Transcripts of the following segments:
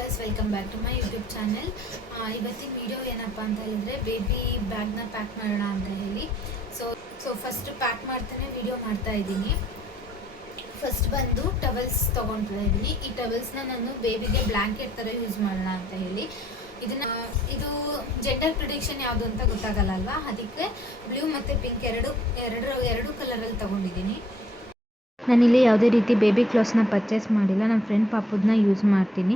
Guys, welcome back to my YouTube channel. ಇವತ್ತಿನ video ಏನಪ್ಪ ಅಂತ ಹೇಳಿದ್ರೆ ಬೇಬಿ ಬ್ಯಾಗ್ನ ಪ್ಯಾಕ್ ಮಾಡೋಣ ಅಂತ ಹೇಳಿ. ಸೊ ಫಸ್ಟ್ ಪ್ಯಾಕ್ ಮಾಡ್ತಾನೆ ವಿಡಿಯೋ ಮಾಡ್ತಾ ಇದ್ದೀನಿ. ಫಸ್ಟ್ ಬಂದು ಟವಲ್ಸ್ ತೊಗೊಳ್ತಾ ಇದ್ದೀನಿ. ಈ ಟವಲ್ಸ್ನ ನಾನು ಬೇಬಿಗೆ ಬ್ಲ್ಯಾಂಕೆಟ್ ಥರ ಯೂಸ್ ಮಾಡೋಣ ಅಂತ ಹೇಳಿ. ಇದು ಜೆಂಡರ್ ಪ್ರಿಡಿಕ್ಷನ್ ಯಾವುದು ಅಂತ ಗೊತ್ತಾಗಲ್ಲ ಅಲ್ವಾ, ಅದಕ್ಕೆ ಬ್ಲೂ ಮತ್ತು ಪಿಂಕ್ ಎರಡು ಕಲರಲ್ಲಿ ತೊಗೊಂಡಿದ್ದೀನಿ. ನಾನಿಲ್ಲಿ ಯಾವುದೇ ರೀತಿ ಬೇಬಿ ಕ್ಲಾತ್ಸ್ನ ಪರ್ಚೇಸ್ ಮಾಡಿಲ್ಲ. ನನ್ನ ಫ್ರೆಂಡ್ ಪಾಪುದನ್ನ ಯೂಸ್ ಮಾಡ್ತೀನಿ.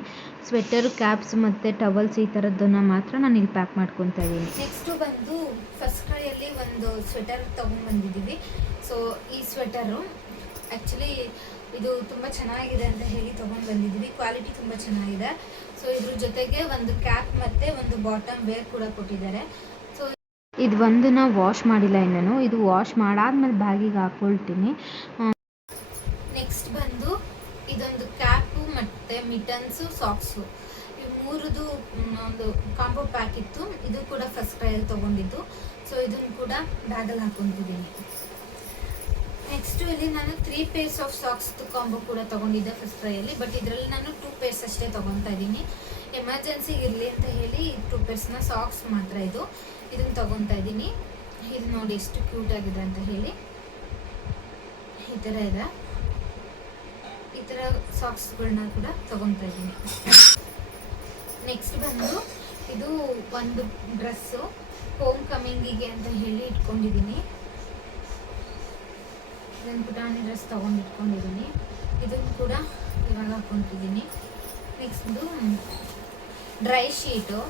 ಸ್ವೆಟರ್, ಕ್ಯಾಪ್ಸ್ ಮತ್ತು ಟವಲ್ಸ್ ಈ ಥರದ್ದನ್ನು ಮಾತ್ರ ನಾನು ಇಲ್ಲಿ ಪ್ಯಾಕ್ ಮಾಡ್ಕೊತಾ ಇದ್ದೀನಿ. ನೆಕ್ಸ್ಟು ಬಂದು ಫಸ್ಟ್ ಕೈಯಲ್ಲಿ ಒಂದು ಸ್ವೆಟರ್ ತೊಗೊಂಡ್ಬಂದಿದ್ದೀವಿ. ಸೊ ಈ ಸ್ವೆಟರು ಆ್ಯಕ್ಚುಲಿ ಇದು ತುಂಬ ಚೆನ್ನಾಗಿದೆ ಅಂತ ಹೇಳಿ ತೊಗೊಂಡು ಬಂದಿದ್ದೀವಿ. ಕ್ವಾಲಿಟಿ ತುಂಬ ಚೆನ್ನಾಗಿದೆ. ಸೊ ಇದ್ರ ಜೊತೆಗೆ ಒಂದು ಕ್ಯಾಪ್ ಮತ್ತು ಒಂದು ಬಾಟಮ್ ವೇರ್ ಕೂಡ ಕೊಟ್ಟಿದ್ದಾರೆ. ಸೊ ಇದು ಒಂದನ್ನ ವಾಶ್ ಮಾಡಿಲ್ಲ ಇನ್ನೂ. ಇದು ವಾಶ್ ಮಾಡಾದ್ಮೇಲೆ ಬ್ಯಾಗಿಗೆ ಹಾಕ್ಕೊಳ್ತೀನಿ. ನೆಕ್ಸ್ಟ್ ಬಂದು ಇದೊಂದು ಕ್ಯಾಪು ಮತ್ತು ಮಿಟನ್ಸು, ಸಾಕ್ಸು, ಈ ಮೂರದು ಒಂದು ಕಾಂಬೋ ಪ್ಯಾಕ್ ಇತ್ತು. ಇದು ಕೂಡ ಫಸ್ಟ್ ಟ್ರೈಯಲ್ಲಿ ತೊಗೊಂಡಿದ್ದು. ಸೊ ಇದನ್ನು ಕೂಡ ಬ್ಯಾಗಲ್ಲಿ ಹಾಕ್ಕೊತಿದ್ದೀನಿ. ನೆಕ್ಸ್ಟು ಇಲ್ಲಿ ನಾನು 3 ಪೇರ್ಸ್ ಆಫ್ ಸಾಕ್ಸ್ ಕಾಂಬೋ ಕೂಡ ತೊಗೊಂಡಿದ್ದೆ ಫಸ್ಟ್ ಟ್ರೈಯಲ್ಲಿ. ಬಟ್ ಇದರಲ್ಲಿ ನಾನು 2 ಪೇರ್ಸ್ ಅಷ್ಟೇ ತೊಗೊತಾ ಇದ್ದೀನಿ. ಎಮರ್ಜೆನ್ಸಿಗೆ ಇರಲಿ ಅಂತ ಹೇಳಿ 2 ಪೇರ್ಸ್ನ ಸಾಕ್ಸ್ ಮಾತ್ರ ಇದನ್ನು ತೊಗೊತಾ ಇದ್ದೀನಿ. ಇದು ನೋಡಿ ಎಷ್ಟು ಕ್ಯೂಟ್ ಆಗಿದೆ ಅಂತ ಹೇಳಿ. ಈ ಥರ ಇದೆ. ಈ ಥರ ಸಾಕ್ಸ್ಗಳನ್ನ ಕೂಡ ತೊಗೊತಾ ಇದ್ದೀನಿ. ನೆಕ್ಸ್ಟ್ ಬಂದು ಇದು ಒಂದು ಡ್ರೆಸ್ಸು ಹೋಮ್ ಕಮಿಂಗಿಗೆ ಅಂತ ಹೇಳಿ ಇಟ್ಕೊಂಡಿದ್ದೀನಿ. ಇದನ್ನು ಪುಟಾಣಿ ಡ್ರೆಸ್ ತೊಗೊಂಡು ಇಟ್ಕೊಂಡಿದ್ದೀನಿ. ಇದನ್ನು ಕೂಡ ಇವಾಗ ಹಾಕ್ಕೊತಿದ್ದೀನಿ. ನೆಕ್ಸ್ಟ್ದು ಡ್ರೈ ಶೀಟು.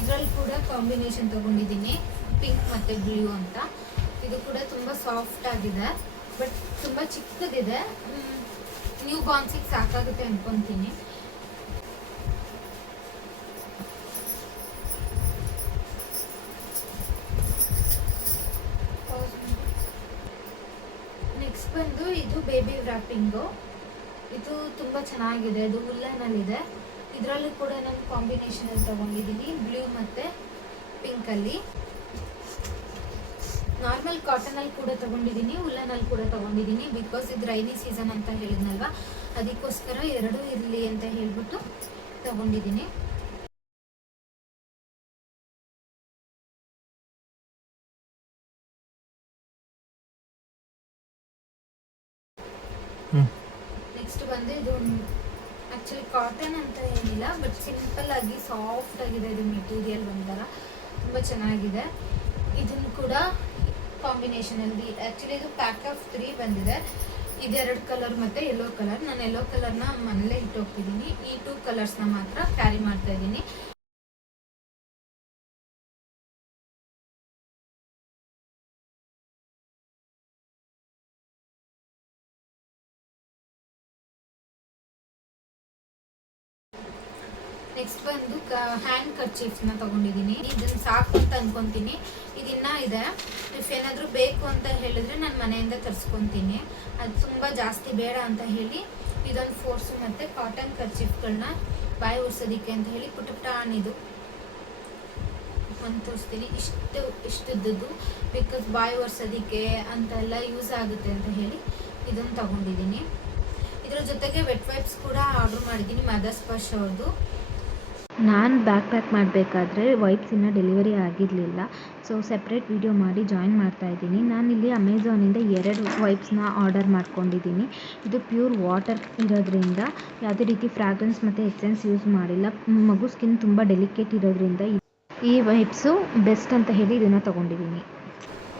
ಇದರಲ್ಲಿ ಕೂಡ ಕಾಂಬಿನೇಷನ್ ತೊಗೊಂಡಿದ್ದೀನಿ, ಪಿಂಕ್ ಮತ್ತು ಬ್ಲೂ ಅಂತ. ಇದು ಕೂಡ ತುಂಬ ಸಾಫ್ಟ್ ಆಗಿದೆ, ಬಟ್ ತುಂಬ ಚಿಕ್ಕದಿದೆ. ನ್ಯೂ ಬಾರ್ನ್ಸಿಗೆ ಸಾಕಾಗುತ್ತೆ ಅನ್ಕೊತೀನಿ. ನೆಕ್ಸ್ಟ್ ಬಂದು ಇದು ಬೇಬಿ ವ್ರಾಪಿಂಗು. ಇದು ತುಂಬ ಚೆನ್ನಾಗಿದೆ. ಇದು ಉಲ್ಲನಲ್ಲಿದೆ. ಇದರಲ್ಲೂ ಕೂಡ ನಾನು ಕಾಂಬಿನೇಷನಲ್ಲಿ ತೊಗೊಂಡಿದ್ದೀನಿ, ಬ್ಲೂ ಮತ್ತು ಪಿಂಕಲ್ಲಿ. ನಾರ್ಮಲ್ ಕಾಟನಲ್ಲಿ ಕೂಡ ತೊಗೊಂಡಿದ್ದೀನಿ, ಉಲ್ಲನಲ್ಲಿ ಕೂಡ ತೊಗೊಂಡಿದ್ದೀನಿ. ಬಿಕಾಸ್ ಇದು ರೈನಿ ಸೀಸನ್ ಅಂತ ಹೇಳಿದ್ನಲ್ವ, ಅದಕ್ಕೋಸ್ಕರ ಎರಡೂ ಇರಲಿ ಅಂತ ಹೇಳಿಬಿಟ್ಟು ತೊಗೊಂಡಿದ್ದೀನಿ. ನೆಕ್ಸ್ಟ್ ಬಂದು ಇದು ಆ್ಯಕ್ಚುಲಿ ಕಾಟನ್ ಅಂತ ಏನಿಲ್ಲ, ಬಟ್ ಸಿಂಪಲ್ ಆಗಿ ಸಾಫ್ಟ್ ಆಗಿದೆ. ಇದು ಮೆಟೀರಿಯಲ್ ಒಂಥರ ತುಂಬ ಚೆನ್ನಾಗಿದೆ. ಇದನ್ನು ಕೂಡ ಕಾಂಬಿನೇಷನಲ್ಲಿ, ಆ್ಯಕ್ಚುಲಿ ಇದು ಪ್ಯಾಕ್ ಆಫ್ 3 ಬಂದಿದೆ. ಇದೆರಡು ಕಲರ್ ಮತ್ತು ಯೆಲ್ಲೋ ಕಲರ್. ನಾನು ಯೆಲ್ಲೋ ಕಲರ್ನ ಮನೇಲೇ ಇಟ್ಟೋಗ್ತಿದ್ದೀನಿ. ಈ 2 ಕಲರ್ಸ್ನ ಮಾತ್ರ ಕ್ಯಾರಿ ಮಾಡ್ತಾ ಇದ್ದೀನಿ. ನೆಕ್ಸ್ಟ್ ಬಂದು ಹ್ಯಾಂಡ್ ಕರ್ಚೀಫ್ನ ತೊಗೊಂಡಿದ್ದೀನಿ. ಇದನ್ನು ಸಾಕು ಅಂತ ಅನ್ಕೊತೀನಿ. ಇದಿನ್ನ ಇದೆ. ಇಫ್ ಏನಾದರೂ ಬೇಕು ಅಂತ ಹೇಳಿದ್ರೆ ನಾನು ಮನೆಯಿಂದ ತರಿಸ್ಕೊತೀನಿ. ಅದು ತುಂಬ ಜಾಸ್ತಿ ಬೇಡ ಅಂತ ಹೇಳಿ ಇದೊಂದು ಫೋರ್ಸು ಮತ್ತು ಕಾಟನ್ ಕರ್ಚೀಫ್ಗಳನ್ನ ಬಾಯಿ ಒರೆಸೋದಕ್ಕೆ ಅಂತ ಹೇಳಿ ಪುಟಾಣಿದು ಒಂದು ತೋರಿಸ್ತೀನಿ. ಇಷ್ಟದ್ದು ಬಿಕಾಸ್ ಬಾಯಿ ಒರೆಸೋದಕ್ಕೆ ಅಂತೆಲ್ಲ ಯೂಸ್ ಆಗುತ್ತೆ ಅಂತ ಹೇಳಿ ಇದನ್ನು ತೊಗೊಂಡಿದ್ದೀನಿ. ಇದರ ಜೊತೆಗೆ ವೆಟ್ ವೈಪ್ಸ್ ಕೂಡ ಆರ್ಡ್ರ್ ಮಾಡಿದ್ದೀನಿ, ಮದರ್ ಸ್ಪರ್ಶ್ ಅವ್ರದ್ದು. ನಾನು ಬ್ಯಾಗ್ ಪ್ಯಾಕ್ ಮಾಡಬೇಕಾದ್ರೆ ವೈಪ್ಸ್ ಇನ್ನೂ ಡೆಲಿವರಿ ಆಗಿರಲಿಲ್ಲ. ಸೊ ಸೆಪ್ರೇಟ್ ವಿಡಿಯೋ ಮಾಡಿ ಜಾಯಿನ್ ಮಾಡ್ತಾಯಿದ್ದೀನಿ. ನಾನಿಲ್ಲಿ ಅಮೆಝಾನಿಂದ 2 ವೈಪ್ಸ್ನ ಆರ್ಡರ್ ಮಾಡ್ಕೊಂಡಿದ್ದೀನಿ. ಇದು ಪ್ಯೂರ್ ವಾಟರ್ ಇರೋದ್ರಿಂದ ಯಾವುದೇ ರೀತಿ ಫ್ರಾಗ್ರೆನ್ಸ್ ಮತ್ತು ಎಸೆನ್ಸ್ ಯೂಸ್ ಮಾಡಿಲ್ಲ. ಮಗು ಸ್ಕಿನ್ ತುಂಬ ಡೆಲಿಕೇಟ್ ಇರೋದ್ರಿಂದ ಈ ವೈಪ್ಸು ಬೆಸ್ಟ್ ಅಂತ ಹೇಳಿ ಇದನ್ನು ತೊಗೊಂಡಿದ್ದೀನಿ.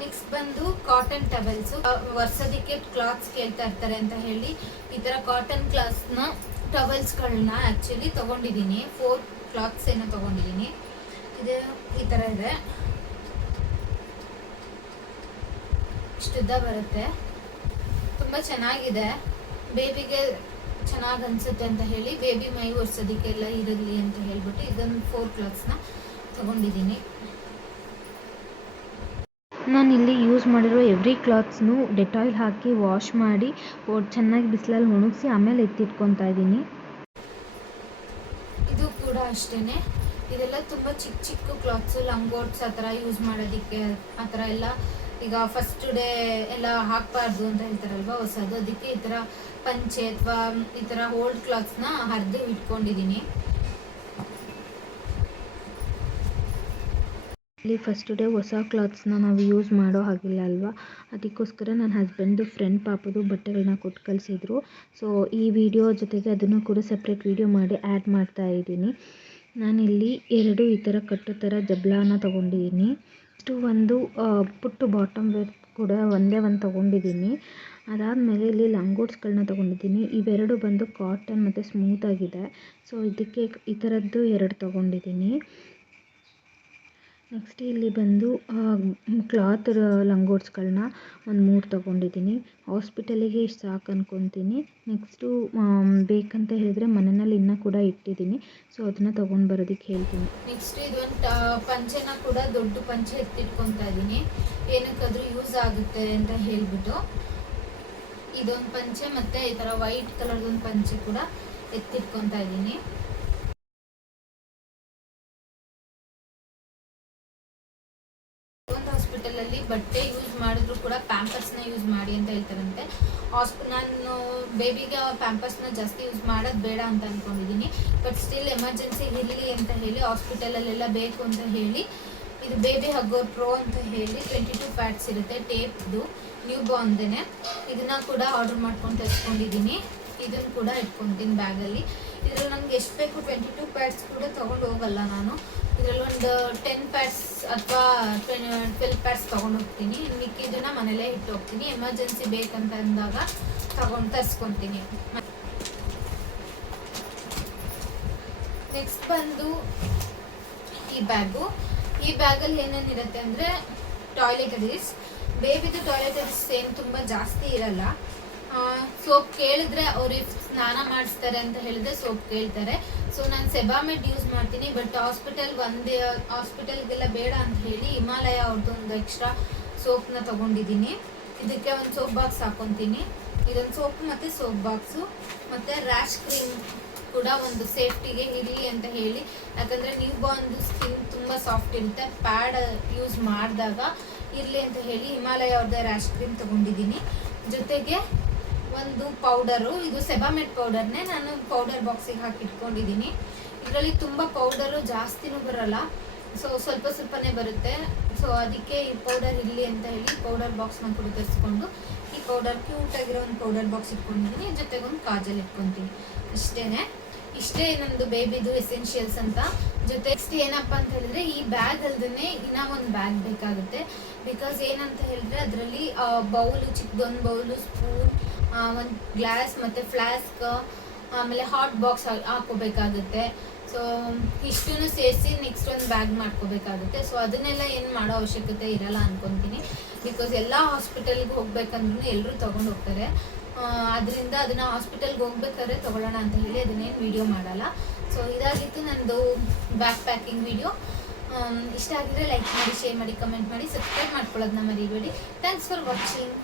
ನೆಕ್ಸ್ಟ್ ಬಂದು ಕಾಟನ್ ಟವೆಲ್ಸು. ಒರೆಸೋದಕ್ಕೆ ಕ್ಲಾತ್ಸ್ ಕೇಳ್ತಾ ಇರ್ತಾರೆ ಅಂತ ಹೇಳಿ ಈ ಥರ ಕಾಟನ್ ಟವೆಲ್ಸ್ಗಳನ್ನ ಆ್ಯಕ್ಚುಲಿ ತೊಗೊಂಡಿದ್ದೀನಿ. 4 ಕ್ಲಾತ್ಸ್ ಏನೋ ತೊಗೊಂಡಿದ್ದೀನಿ. ಇದು ಈ ಥರ ಇದೆ, ಇಷ್ಟುದ್ದ ಬರುತ್ತೆ. ತುಂಬ ಚೆನ್ನಾಗಿದೆ. ಬೇಬಿಗೆ ಚೆನ್ನಾಗಿ ಅನಿಸುತ್ತೆ ಅಂತ ಹೇಳಿ ಬೇಬಿ ಮೈ ಒರೆಸೋದಕ್ಕೆಲ್ಲ ಇರಲಿ ಅಂತ ಹೇಳ್ಬಿಟ್ಟು ಇದೊಂದು 4 ಕ್ಲಾತ್ಸ್ನ ತೊಗೊಂಡಿದ್ದೀನಿ. ನಾನಿಲ್ಲಿ ಯೂಸ್ ಮಾಡಿರೋ ಎವ್ರಿ ಕ್ಲಾತ್ಸ್ನು ಡೆಟಾಯಿಲ್ ಹಾಕಿ ವಾಶ್ ಮಾಡಿ ಚೆನ್ನಾಗಿ ಬಿಸಿಲಲ್ಲಿ ಒಣಗಿಸಿ ಆಮೇಲೆ ಎತ್ತಿಟ್ಕೊತಾ ಇದ್ದೀನಿ. ಇದು ಕೂಡ ಅಷ್ಟೇ. ಇದೆಲ್ಲ ತುಂಬ ಚಿಕ್ಕ ಕ್ಲಾತ್ಸು, ಲಂಗೋಟ್ಸ್ ಆ ಥರ ಯೂಸ್ ಮಾಡೋದಕ್ಕೆ. ಆ ಥರ ಎಲ್ಲ ಈಗ ಫಸ್ಟ್ ಡೇ ಎಲ್ಲ ಹಾಕಬಾರ್ದು ಅಂತ ಹೇಳ್ತಾರಲ್ವ ಹೊಸದು, ಅದಕ್ಕೆ ಈ ಥರ ಪಂಚೆ ಅಥವಾ ಈ ಥರ ಓಲ್ಡ್ ಕ್ಲಾತ್ಸ್ನ ಹರಿದು ಇಟ್ಕೊಂಡಿದ್ದೀನಿ. ಇಲ್ಲಿ ಫಸ್ಟ್ ಡೇ ಹೊಸ ಕ್ಲಾತ್ಸ್ನ ನಾವು ಯೂಸ್ ಮಾಡೋ ಹಾಗಿಲ್ಲ ಅಲ್ವಾ, ಅದಕ್ಕೋಸ್ಕರ ನನ್ನ ಹಸ್ಬೆಂಡ್ದು ಫ್ರೆಂಡ್ ಪಾಪದು ಬಟ್ಟೆಗಳನ್ನ ಕೊಟ್ಟು ಕಳಿಸಿದ್ರು. ಸೊ ಈ ವಿಡಿಯೋ ಜೊತೆಗೆ ಅದನ್ನು ಕೂಡ ಸಪ್ರೇಟ್ ವಿಡಿಯೋ ಮಾಡಿ ಆ್ಯಡ್ ಮಾಡ್ತಾ ಇದ್ದೀನಿ. ನಾನಿಲ್ಲಿ 2 ಈ ಥರ ಕಟ್ಟೋ ಥರ ಜಬ್ಲಾನ ತೊಗೊಂಡಿದ್ದೀನಿ. ಇಷ್ಟು ಒಂದು ಪುಟ್ಟು ಬಾಟಮ್ ವೇರ್ ಕೂಡ ಒಂದೇ ಒಂದು ತೊಗೊಂಡಿದ್ದೀನಿ. ಅದಾದಮೇಲೆ ಇಲ್ಲಿ ಲಂಗೋಟ್ಸ್ಗಳನ್ನ ತೊಗೊಂಡಿದ್ದೀನಿ. ಇವೆರಡು ಬಂದು ಕಾಟನ್ ಮತ್ತು ಸ್ಮೂತಾಗಿದೆ. ಸೊ ಇದಕ್ಕೆ ಈ ಥರದ್ದು 2 ತೊಗೊಂಡಿದ್ದೀನಿ. ನೆಕ್ಸ್ಟ್ ಇಲ್ಲಿ ಬಂದು ಕ್ಲಾತ್ ಲಂಗೋಟ್ಸ್ಗಳನ್ನ ಒಂದು 3 ತೊಗೊಂಡಿದ್ದೀನಿ. ಹಾಸ್ಪಿಟಲಿಗೆ ಇಷ್ಟು ಸಾಕು ಅಂದ್ಕೊತೀನಿ. ನೆಕ್ಸ್ಟು ಬೇಕಂತ ಹೇಳಿದರೆ ಮನೆಯಲ್ಲಿ ಇನ್ನೂ ಕೂಡ ಇಟ್ಟಿದ್ದೀನಿ. ಸೊ ಅದನ್ನು ತೊಗೊಂಡು ಬರೋದಕ್ಕೆ ಹೇಳ್ತೀನಿ. ನೆಕ್ಸ್ಟ್ ಇದೊಂದು ಪಂಚೆನ ಕೂಡ ದೊಡ್ಡ ಪಂಚೆ ಎತ್ತಿಟ್ಕೊತಾ ಇದ್ದೀನಿ, ಏನಕ್ಕಾದ್ರೂ ಯೂಸ್ ಆಗುತ್ತೆ ಅಂತ ಹೇಳ್ಬಿಟ್ಟು. ಇದೊಂದು ಪಂಚೆ ಮತ್ತು ಈ ಥರ ವೈಟ್ ಕಲರ್ದೊಂದು ಪಂಚೆ ಕೂಡ ಎತ್ತಿಟ್ಕೊತಾ ಇದ್ದೀನಿ. ಒಂದು ಹಾಸ್ಪಿಟಲಲ್ಲಿ ಬಟ್ಟೆ ಯೂಸ್ ಮಾಡಿದ್ರು ಕೂಡ ಪ್ಯಾಂಪರ್ಸ್ನ ಯೂಸ್ ಮಾಡಿ ಅಂತ ಹೇಳ್ತಾರಂತೆ. ನಾನು ಬೇಬಿಗೆ ಪ್ಯಾಂಪರ್ಸ್ನ ಜಾಸ್ತಿ ಯೂಸ್ ಮಾಡೋದು ಬೇಡ ಅಂತ ಅಂದ್ಕೊಂಡಿದ್ದೀನಿ. ಬಟ್ ಸ್ಟಿಲ್ ಎಮರ್ಜೆನ್ಸಿ ಇರಲಿ ಅಂತ ಹೇಳಿ ಹಾಸ್ಪಿಟಲಲ್ಲೆಲ್ಲ ಬೇಕು ಅಂತ ಹೇಳಿ ಇದು ಬೇಬಿ ಹಗ್ಗೋರ್ ಪ್ರೋ ಅಂತ ಹೇಳಿ 22 ಪ್ಯಾಡ್ಸ್ ಇರುತ್ತೆ ಟೇಪ್ದು, ನ್ಯೂ ಬಾರ್ನ್ದೇನೆ. ಇದನ್ನ ಕೂಡ ಆರ್ಡರ್ ಮಾಡ್ಕೊಂಡು ತರಿಸ್ಕೊಂಡಿದ್ದೀನಿ. ಇದನ್ನು ಕೂಡ ಇಟ್ಕೊತೀನಿ ಬ್ಯಾಗಲ್ಲಿ. ಇದರಲ್ಲಿ ನನಗೆ ಎಷ್ಟು ಬೇಕು 22 ಪ್ಯಾಡ್ಸ್ ಕೂಡ ತೊಗೊಂಡು ಹೋಗಲ್ಲ ನಾನು. ಇದರಲ್ಲಿ ಒಂದು 10 ಪ್ಯಾಡ್ಸ್ ಅಥವಾ 12 ಪ್ಯಾಡ್ಸ್ ತೊಗೊಂಡು ಹೋಗ್ತೀನಿ. ಮಿಕ್ಕಿದ್ದನ್ನ ಮನೇಲೇ ಇಟ್ಟು ಹೋಗ್ತೀನಿ. ಎಮರ್ಜೆನ್ಸಿ ಬೇಕಂತ ಅಂದಾಗ ತೊಗೊಂಡು ತರಿಸ್ಕೊತೀನಿ. ನೆಕ್ಸ್ಟ್ ಬಂದು ಈ ಬ್ಯಾಗಲ್ಲಿ ಏನೇನಿರುತ್ತೆ ಅಂದರೆ ಟಾಯ್ಲೆಟರೀಸ್. ಬೇಬಿದು ಟಾಯ್ಲೆಟರೀಸ್ ಏನು ತುಂಬ ಜಾಸ್ತಿ ಇರಲ್ಲ. ಸೋಪ್ ಕೇಳಿದ್ರೆ ಅವ್ರಿಗೆ ಸ್ನಾನ ಮಾಡಿಸ್ತಾರೆ ಅಂತ ಹೇಳಿದ್ರೆ ಸೋಪ್ ಕೇಳ್ತಾರೆ. ಸೊ ನಾನು ಸೆಬಾಮೆಡ್ ಯೂಸ್ ಮಾಡ್ತೀನಿ. ಬಟ್ ಹಾಸ್ಪಿಟಲ್ಗೆಲ್ಲ ಬೇಡ ಅಂತ ಹೇಳಿ ಹಿಮಾಲಯ ಅವ್ರದ್ದು ಒಂದು ಎಕ್ಸ್ಟ್ರಾ ಸೋಪ್ನ ತೊಗೊಂಡಿದ್ದೀನಿ. ಇದಕ್ಕೆ ಒಂದು ಸೋಪ್ ಬಾಕ್ಸ್ ಹಾಕೊತೀನಿ. ಇದೊಂದು ಸೋಪ್ ಮತ್ತು ಸೋಪ್ ಬಾಕ್ಸು ಮತ್ತು ರ್ಯಾಶ್ ಕ್ರೀಮ್ ಕೂಡ ಒಂದು ಸೇಫ್ಟಿಗೆ ಇರಲಿ ಅಂತ ಹೇಳಿ. ಯಾಕಂದರೆ ನ್ಯೂ ಬಾರ್ನ್ದು ಸ್ಕಿನ್ ತುಂಬ ಸಾಫ್ಟ್ ಇರುತ್ತೆ, ಪ್ಯಾಡ್ ಯೂಸ್ ಮಾಡಿದಾಗ ಇರಲಿ ಅಂತ ಹೇಳಿ ಹಿಮಾಲಯ ಅವ್ರದ್ದು ರ್ಯಾಶ್ ಕ್ರೀಮ್ ತೊಗೊಂಡಿದ್ದೀನಿ. ಜೊತೆಗೆ ಒಂದು ಪೌಡರು, ಇದು ಸೆಬಾಮೆಡ್ ಪೌಡರ್ನೇ ನಾನು ಪೌಡರ್ ಬಾಕ್ಸಿಗೆ ಹಾಕಿಟ್ಕೊಂಡಿದ್ದೀನಿ. ಇದರಲ್ಲಿ ತುಂಬ ಪೌಡರು ಜಾಸ್ತಿನೂ ಬರೋಲ್ಲ, ಸೊ ಸ್ವಲ್ಪನೇ ಬರುತ್ತೆ. ಸೊ ಅದಕ್ಕೆ ಈ ಪೌಡರ್ ಇರಲಿ ಅಂತ ಹೇಳಿ ಪೌಡರ್ ಬಾಕ್ಸ್ನ ಕೂಡ ತರಿಸ್ಕೊಂಡು ಈ ಪೌಡರ್ ಕ್ಯೂಟಾಗಿರೋ ಒಂದು ಪೌಡರ್ ಬಾಕ್ಸ್ ಇಟ್ಕೊಂಡಿದ್ದೀನಿ. ಜೊತೆಗೆ ಒಂದು ಕಾಜಲ್ ಇಟ್ಕೊತೀನಿ. ಇಷ್ಟೇ ನಮ್ಮದು ಬೇಬಿದು ಎಸೆನ್ಷಿಯಲ್ಸ್ ಅಂತ. ಜೊತೆ ನೆಕ್ಸ್ಟ್ ಏನಪ್ಪ ಅಂತ ಹೇಳಿದ್ರೆ ಈ ಬ್ಯಾಗ್ ಅಲ್ದೇ ಇನ್ನೂ ಒಂದು ಬ್ಯಾಗ್ ಬೇಕಾಗುತ್ತೆ. ಬಿಕಾಸ್ ಏನಂತ ಹೇಳಿದ್ರೆ ಅದರಲ್ಲಿ ಬೌಲು, ಚಿಕ್ಕದೊಂದು ಬೌಲು, ಸ್ಪೂನ್, ಒಂದು ಗ್ಲಾಸ್ ಮತ್ತು ಫ್ಲಾಸ್ಕ್, ಆಮೇಲೆ ಹಾಟ್ ಬಾಕ್ಸ್ ಹಾಕೋಬೇಕಾಗುತ್ತೆ. ಸೊ ಇಷ್ಟನ್ನು ಸೇರಿಸಿ ನೆಕ್ಸ್ಟ್ ಒಂದು ಬ್ಯಾಗ್ ಮಾಡ್ಕೋಬೇಕಾಗುತ್ತೆ. ಸೊ ಅದನ್ನೆಲ್ಲ ಏನು ಮಾಡೋ ಅವಶ್ಯಕತೆ ಇರಲ್ಲ ಅಂದ್ಕೊತೀನಿ. ಬಿಕಾಸ್ ಎಲ್ಲ ಹಾಸ್ಪಿಟಲ್ಗೆ ಹೋಗ್ಬೇಕಂದ್ರೂ ಎಲ್ಲರೂ ತೊಗೊಂಡು ಹೋಗ್ತಾರೆ. ಅದರಿಂದ ಅದನ್ನು ಹಾಸ್ಪಿಟಲ್ಗೆ ಹೋಗ್ಬೇಕಾದ್ರೆ ತೊಗೊಳ್ಳೋಣ ಅಂತ ಹೇಳಿ ಅದನ್ನೇನು ವಿಡಿಯೋ ಮಾಡಲ್ಲ. ಸೊ ಇದಾಗಿತ್ತು ನನ್ನದು ಬ್ಯಾಗ್ ಪ್ಯಾಕಿಂಗ್ ವಿಡಿಯೋ. ಇಷ್ಟ ಆಗಿದ್ರೆ ಲೈಕ್ ಮಾಡಿ, ಶೇರ್ ಮಾಡಿ, ಕಮೆಂಟ್ ಮಾಡಿ, ಸಬ್ಸ್ಕ್ರೈಬ್ ಮಾಡ್ಕೊಳ್ಳೋದನ್ನ ಮರಿಬೇಡಿ. Thanks for watching.